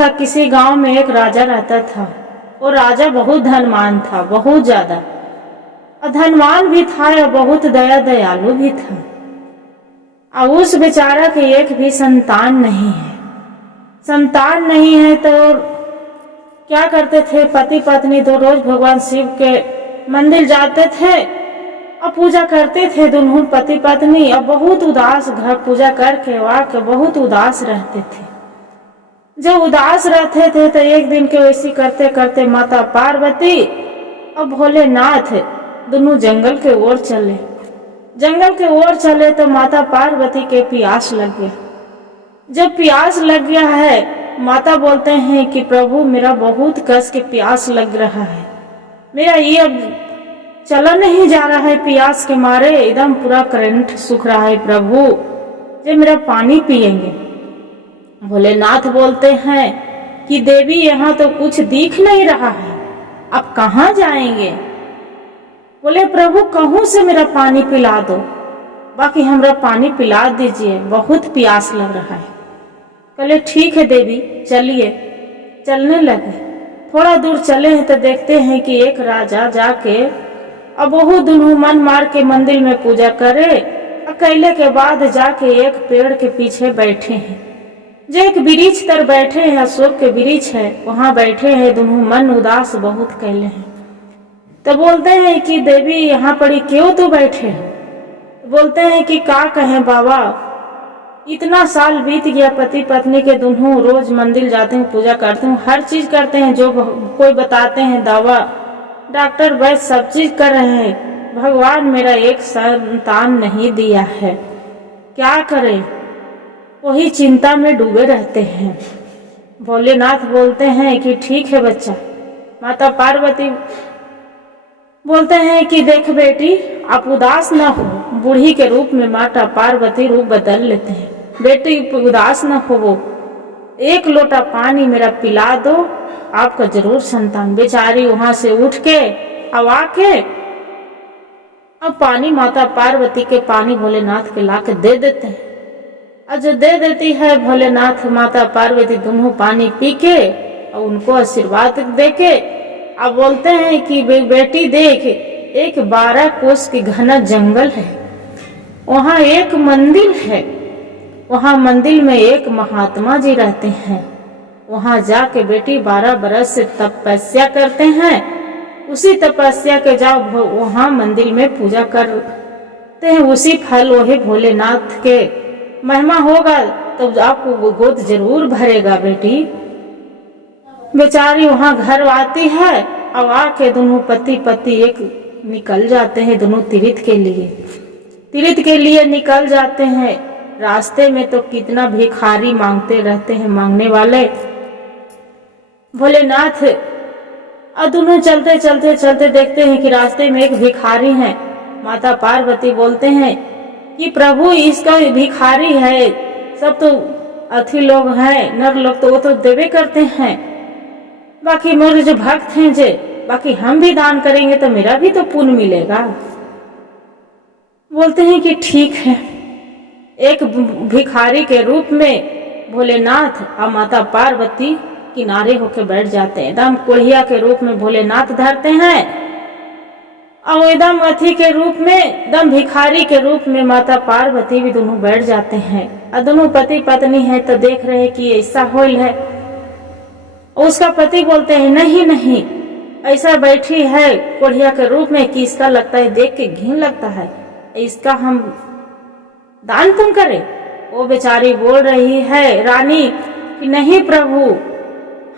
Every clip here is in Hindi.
था, किसी गांव में एक राजा रहता था। वो राजा बहुत धनवान था, बहुत ज्यादा, और धनवान भी था और बहुत दयालु भी था। और उस बेचारा के एक भी संतान नहीं है। संतान नहीं है तो क्या करते थे, पति पत्नी तो रोज भगवान शिव के मंदिर जाते थे और पूजा करते थे दोनों पति पत्नी। और बहुत उदास घर पूजा करके वाके बहुत उदास रहते थे। जब उदास रहते थे तो एक दिन के वैसी करते करते माता पार्वती और भोलेनाथ दोनों जंगल के ओर चले। जंगल के ओर चले तो माता पार्वती के प्यास लग गया। जब प्यास लग गया है, माता बोलते हैं कि प्रभु मेरा बहुत कस के प्यास लग रहा है, मेरा ये अब चला नहीं जा रहा है, प्यास के मारे एकदम पूरा करंट सूख रहा है, प्रभु जो मेरा पानी पिएंगे। भोलेनाथ बोलते हैं कि देवी यहाँ तो कुछ दिख नहीं रहा है, अब कहाँ जाएंगे। बोले प्रभु कहूँ से मेरा पानी पिला दो, बाकी हमरा पानी पिला दीजिए, बहुत प्यास लग रहा है। बोले ठीक है देवी चलिए। चलने लगे। थोड़ा दूर चले हैं तो देखते हैं कि एक राजा जाके और बहुत दोनों मन मार के मंदिर में पूजा करे। अकेले के बाद जाके एक पेड़ के पीछे बैठे हैं, जो एक वृक्ष तर बैठे हैं, अशोक के वृक्ष है, वहां बैठे हैं दोनों, मन उदास बहुत कैले हैं। तो बोलते हैं कि देवी यहाँ पर क्यों तो बैठे हैं। बोलते हैं कि का कहें बाबा, इतना साल बीत गया, पति पत्नी के दोनों रोज मंदिर जाते हैं, पूजा करते हैं, हर चीज करते हैं जो कोई बताते हैं, दवा डॉक्टर वैद्य सब चीज कर रहे हैं, भगवान मेरा एक संतान नहीं दिया है, क्या करें। वही चिंता में डूबे रहते हैं। भोलेनाथ बोलते हैं कि ठीक है बच्चा। माता पार्वती बोलते हैं कि देख बेटी आप उदास न हो। बूढ़ी के रूप में माता पार्वती रूप बदल लेते हैं। बेटी उदास न हो, वो एक लोटा पानी मेरा पिला दो, आपका जरूर संतान। बेचारी वहां से उठ के अब आके अब पानी माता पार्वती के पानी भोलेनाथ के लाके दे देते हैं। और जो दे देती है भोलेनाथ, माता पार्वती दोनों पानी पी के और उनको आशीर्वाद दे के अब बोलते हैं कि बेटी देख, एक 12 कोस की घना जंगल है, वहाँ एक मंदिर है, वहाँ मंदिर में एक महात्मा जी रहते हैं, वहाँ जाके बेटी 12 बरस से तपस्या करते हैं। उसी तपस्या के जाओ वहाँ मंदिर में पूजा करते हैं, उसी फल वही भोलेनाथ के महिमा होगा तो आपको गोद जरूर भरेगा बेटी। बेचारी वहां घर आती है और आके दोनों पति पति एक निकल जाते हैं, दोनों तीर्थ के लिए निकल जाते हैं। रास्ते में तो कितना भिखारी मांगते रहते हैं, मांगने वाले भोलेनाथ। और दोनों चलते चलते चलते देखते हैं कि रास्ते में एक भिखारी है। माता पार्वती बोलते हैं कि प्रभु इसका भिखारी है, सब तो अथी लोग हैं, नर लोग तो वो तो देवे करते हैं, बाकी मेरे जो भक्त हैं जे, बाकी हम भी दान करेंगे तो मेरा भी तो पुण्य मिलेगा। बोलते हैं कि ठीक है। एक भिखारी के रूप में भोलेनाथ और माता पार्वती किनारे होके बैठ जाते हैं। एकदम कोढ़िया के रूप में भोलेनाथ धरते हैं और एकदम अथी के रूप में, एकदम भिखारी के रूप में माता पार्वती भी दोनों बैठ जाते हैं। और दोनों पति पत्नी है तो देख रहे हैं कि ऐसा होल है। उसका पति बोलते हैं नहीं नहीं, ऐसा बैठी है कोढ़िया के रूप में कि इसका लगता है देख के घिन लगता है, इसका हम दान पुण्य करें। वो बेचारी बोल रही है रानी कि नहीं प्रभु,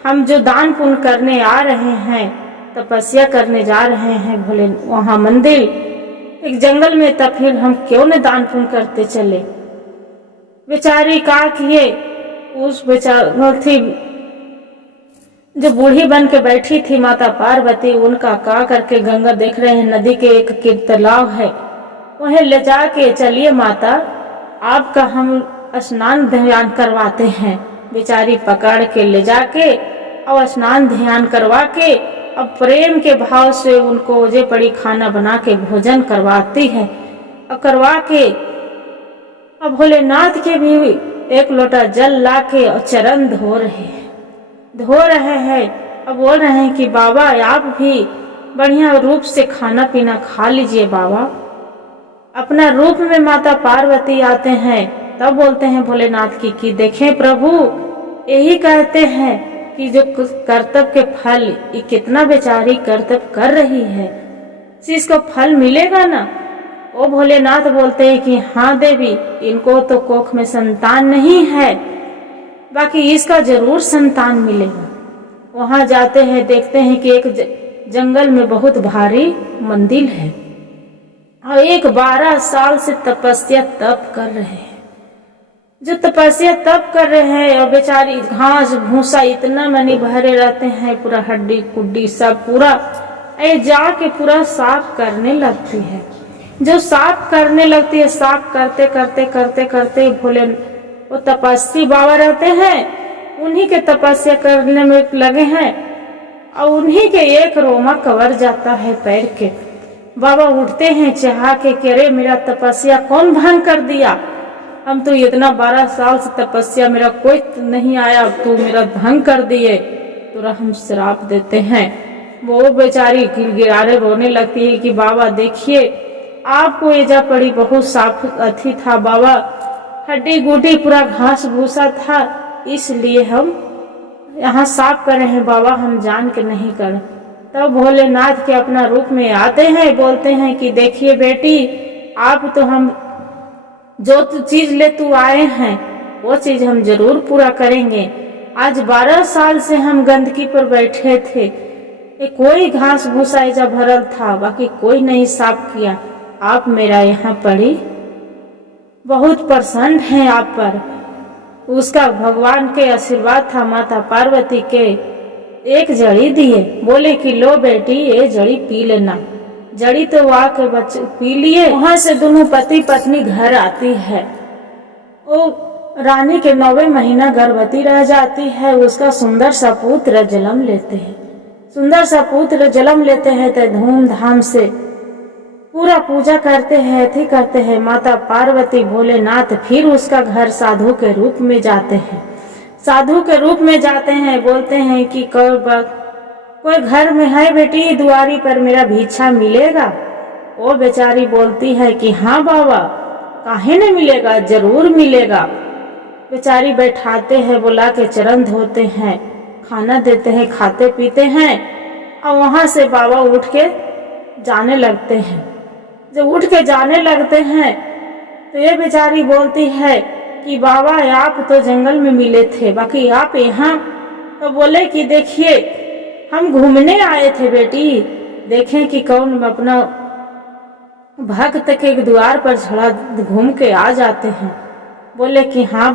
हम जो दान पुण्य करने आ रहे हैं, तपस्या करने जा रहे हैं भोले वहां मंदिर एक जंगल में, तब फिर हम क्यों न दान पुण्य करते चले। बेचारी का किए, उस बेचारी जो बूढ़ी बन के बैठी थी माता पार्वती, उनका का करके गंगा देख रहे हैं, नदी के एक तालाब है, वहीं ले जाके चलिए माता आपका हम स्नान ध्यान करवाते हैं। बेचारी पकड़ के ले जाके और स्नान ध्यान करवा के अब प्रेम के भाव से उनको जे पड़ी खाना बना के भोजन करवाती है। और करवा के अब भोलेनाथ के भी एक लोटा जल ला के और चरण धो रहे हैं। धो रहे हैं और बोल रहे हैं कि बाबा आप भी बढ़िया रूप से खाना पीना खा लीजिए बाबा। अपना रूप में माता पार्वती आते हैं, तब बोलते हैं भोलेनाथ की कि देखें प्रभु, यही कहते हैं कि जो कर्तव्य के फल, ये कितना बेचारी कर्तव्य कर रही है, इसको फल मिलेगा ना। वो भोलेनाथ बोलते हैं कि हाँ देवी, इनको तो कोख में संतान नहीं है, बाकी इसका जरूर संतान मिलेगा। वहां जाते हैं, देखते हैं कि एक जंगल में बहुत भारी मंदिर है और एक 12 साल से तपस्या तप कर रहे हैं। जो तपस्या तप कर रहे हैं और बेचारी घास भूसा इतना मनी भरे रहते हैं, पूरा हड्डी कुड्डी सब पूरा जाके पूरा साफ करने लगती है। जो साफ करने लगती है, साफ करते करते करते करते भोले वो तपस्वी बाबा रहते हैं, उन्हीं के तपस्या करने में लगे हैं और उन्हीं के एक रोमा कवर जाता है पैर के। बाबा उठते हैं चाह के, अरे मेरा तपस्या कौन भंग कर दिया, हम तो इतना 12 साल से तपस्या मेरा कोई नहीं आया, तू मेरा भंग कर दिए, तुरंत हम श्राप देते हैं। वो बेचारी गिड़गिड़ाने रोने लगती है कि बाबा देखिए, आपको एजा पड़ी बहुत साफ अथी था बाबा, हड्डी गुड्डी पूरा घास भूसा था, इसलिए हम यहाँ साफ कर रहे हैं बाबा, हम जान के नहीं कर। तब भोलेनाथ के अपना रूप में आते हैं, बोलते हैं कि देखिए बेटी, आप तो हम जो चीज ले तू आए हैं वो चीज हम जरूर पूरा करेंगे। आज 12 साल से हम गंदगी पर बैठे थे, कोई घास भूसा ऐसा भरल था, बाकी कोई नहीं साफ किया। आप मेरा यहाँ पड़ी बहुत प्रसन्न हैं आप पर, उसका भगवान के आशीर्वाद था, माता पार्वती के एक जड़ी दिए, बोले कि लो बेटी ये जड़ी पी लेना। जड़ी तो आके बच्चे पी लिए। वहां से दोनों पति पत्नी घर आती है। वो रानी के 9वें महीना गर्भवती रह जाती है। उसका सुंदर सा पुत्र जन्म लेते हैं। सुंदर सा पुत्र जन्म लेते हैं तो धूमधाम से पूरा पूजा करते हैं, थी करते हैं। माता पार्वती भोलेनाथ फिर उसका घर साधु के रूप में जाते हैं। साधु के रूप में जाते हैं, बोलते हैं कि कोई घर में है बेटी, दुआरी पर मेरा भिक्षा मिलेगा। वो बेचारी बोलती है कि हाँ बाबा, काहे नहीं मिलेगा, जरूर मिलेगा। बेचारी बैठाते हैं, बुला के चरण धोते हैं, खाना देते हैं, खाते पीते हैं और वहां से बाबा उठ के जाने लगते हैं। जब उठ के जाने लगते हैं तो ये बेचारी बोलती है कि बाबा आप तो जंगल में मिले थे, बाकी आप यहाँ। तो बोले कि देखिए हम घूमने आए थे बेटी, देखें कि कौन अपना भक्त के द्वार पर झड़ा घूम के आ जाते हैं। बोले कि हाँ